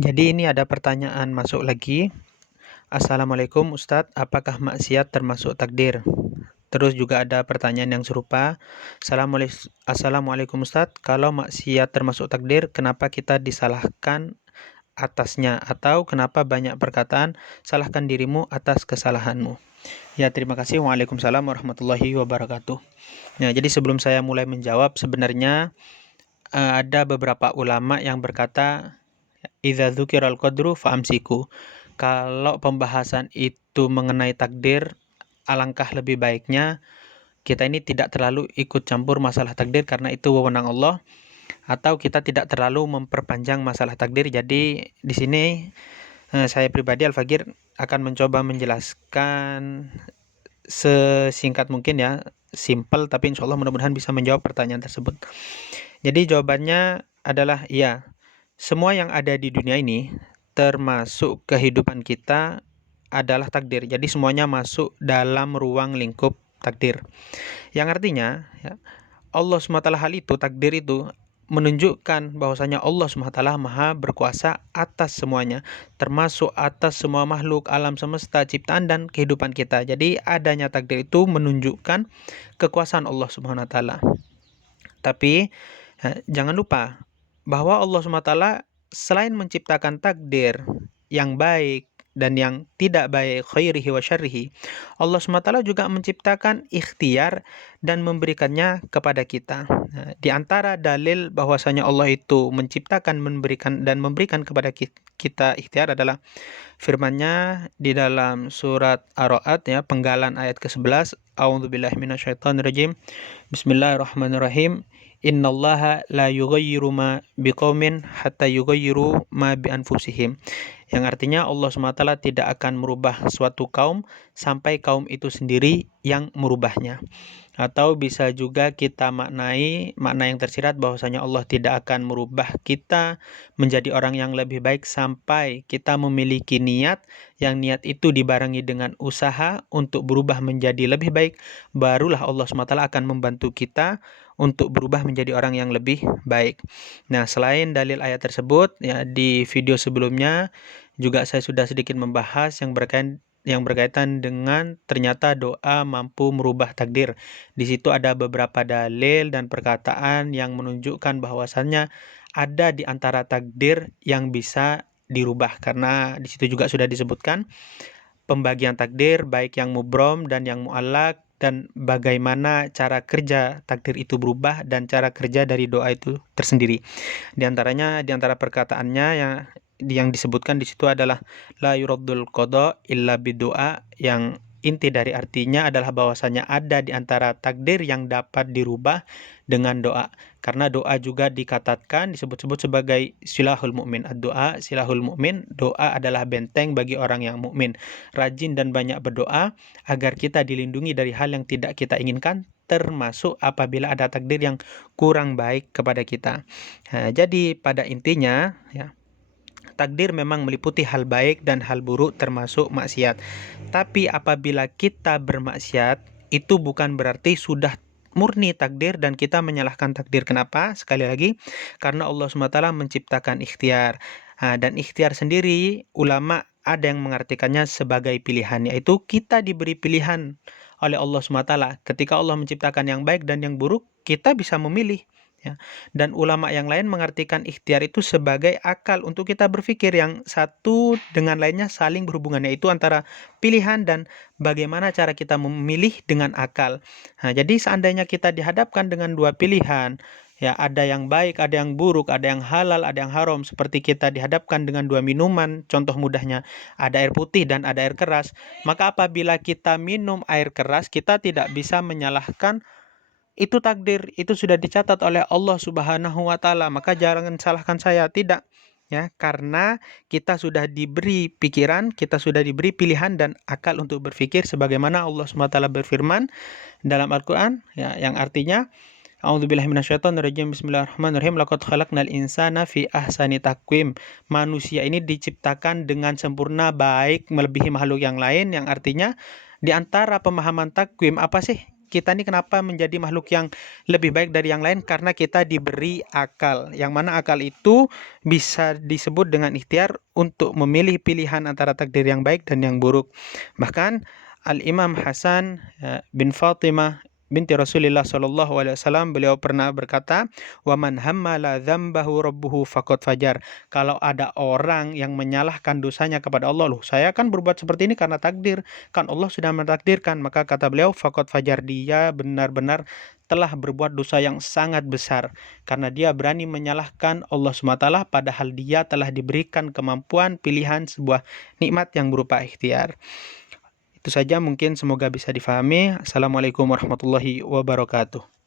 Jadi ini ada pertanyaan masuk lagi. Assalamualaikum Ustadz, apakah maksiat termasuk takdir? Terus juga ada pertanyaan yang serupa. Assalamualaikum Ustadz, kalau maksiat termasuk takdir, kenapa kita disalahkan atasnya? Atau kenapa banyak perkataan, salahkan dirimu atas kesalahanmu? Ya, terima kasih. Waalaikumsalam warahmatullahi wabarakatuh. Nah, jadi sebelum saya mulai menjawab, sebenarnya ada beberapa ulama yang berkata, Idza dzukiral qadru fa'amsiku. Kalau pembahasan itu mengenai takdir, alangkah lebih baiknya kita ini tidak terlalu ikut campur masalah takdir karena itu wewenang Allah, atau kita tidak terlalu memperpanjang masalah takdir. Jadi di sini saya pribadi Al-Fagir akan mencoba menjelaskan sesingkat mungkin ya, simple tapi insya Allah mudah-mudahan bisa menjawab pertanyaan tersebut. Jadi jawabannya adalah iya. Semua yang ada di dunia ini, termasuk kehidupan kita, adalah takdir. Jadi semuanya masuk dalam ruang lingkup takdir. Yang artinya, ya, Allah SWT hal itu, takdir itu, menunjukkan bahwasanya Allah SWT maha berkuasa atas semuanya, termasuk atas semua makhluk, alam semesta, ciptaan, dan kehidupan kita. Jadi adanya takdir itu menunjukkan kekuasaan Allah SWT. Tapi jangan lupa bahwa Allah SWT selain menciptakan takdir yang baik dan yang tidak baik, khairihi wa syarrihi, Allah SWT juga menciptakan ikhtiar dan memberikannya kepada kita. Nah, di antara dalil bahwasanya Allah itu menciptakan, memberikan kepada kita ikhtiar adalah firman-Nya di dalam surat Ar-Ra'd ya, penggalan ayat ke-11, A'udzubillahi minasyaitonirrajim. Bismillahirrahmanirrahim. Innallaha la yughayyiru ma biqaumin hatta yughayyiru ma bi anfusihim. Yang artinya Allah SWT tidak akan merubah suatu kaum sampai kaum itu sendiri yang merubahnya. Atau bisa juga kita maknai makna yang tersirat bahwasanya Allah tidak akan merubah kita menjadi orang yang lebih baik sampai kita memiliki niat, yang niat itu dibarengi dengan usaha untuk berubah menjadi lebih baik, barulah Allah SWT akan membantu kita untuk berubah menjadi orang yang lebih baik. Nah, selain dalil ayat tersebut, ya di video sebelumnya juga saya sudah sedikit membahas yang berkaitan dengan ternyata doa mampu merubah takdir. Di situ ada beberapa dalil dan perkataan yang menunjukkan bahwasannya ada di antara takdir yang bisa dirubah, karena di situ juga sudah disebutkan pembagian takdir baik yang mubrom dan yang muallak, dan bagaimana cara kerja takdir itu berubah dan cara kerja dari doa itu tersendiri. Di antara perkataannya yang disebutkan di situ adalah la yuraddul qada illa bidu'a, yang inti dari artinya adalah bahwasanya ada di antara takdir yang dapat dirubah dengan doa. Karena doa juga dikatakan disebut-sebut sebagai silahul mukmin. Ad-doa silahul mukmin, doa adalah benteng bagi orang yang mukmin. Rajin dan banyak berdoa agar kita dilindungi dari hal yang tidak kita inginkan, termasuk apabila ada takdir yang kurang baik kepada kita. Nah, jadi pada intinya ya, takdir memang meliputi hal baik dan hal buruk termasuk maksiat. Tapi apabila kita bermaksiat, itu bukan berarti sudah murni takdir dan kita menyalahkan takdir. Kenapa? Sekali lagi, karena Allah SWT menciptakan ikhtiar. Dan ikhtiar sendiri, ulama ada yang mengartikannya sebagai pilihan, yaitu kita diberi pilihan oleh Allah SWT. Ketika Allah menciptakan yang baik dan yang buruk, kita bisa memilih. Ya. Dan ulama yang lain mengartikan ikhtiar itu sebagai akal untuk kita berpikir, yang satu dengan lainnya saling berhubungan, yaitu antara pilihan dan bagaimana cara kita memilih dengan akal. Nah, jadi seandainya kita dihadapkan dengan dua pilihan, ya ada yang baik, ada yang buruk, ada yang halal, ada yang haram, seperti kita dihadapkan dengan dua minuman, contoh mudahnya ada air putih dan ada air keras, maka apabila kita minum air keras, kita tidak bisa menyalahkan itu takdir, itu sudah dicatat oleh Allah Subhanahu wa taala, maka jangan salahkan saya, tidak. Ya, karena kita sudah diberi pikiran, kita sudah diberi pilihan dan akal untuk berpikir sebagaimana Allah SWT berfirman dalam Al-Qur'an, ya, yang artinya A'udzubillahi minasyaitonirrajim. Bismillahirrahmanirrahim. Laqad khalaqnal insana fi ahsani taqwim. Manusia ini diciptakan dengan sempurna, baik melebihi makhluk yang lain, yang artinya di antara pemahaman takwim apa sih kita ini kenapa menjadi makhluk yang lebih baik dari yang lain? Karena kita diberi akal, yang mana akal itu bisa disebut dengan ikhtiar untuk memilih pilihan antara takdir yang baik dan yang buruk. Bahkan Al-Imam Hasan bin Fatimah binti Rasulullah Shallallahu Alaihi Wasallam, beliau pernah berkata, "Waman hammala dzambahu rabbuhu faqad fajar." Kalau ada orang yang menyalahkan dosanya kepada Allah, loh, saya kan berbuat seperti ini karena takdir, kan Allah sudah mentakdirkan, maka kata beliau, faqad fajar, dia benar-benar telah berbuat dosa yang sangat besar karena dia berani menyalahkan Allah SWT, padahal dia telah diberikan kemampuan pilihan sebuah nikmat yang berupa ikhtiar. Itu saja, mungkin semoga bisa difahami. Assalamualaikum warahmatullahi wabarakatuh.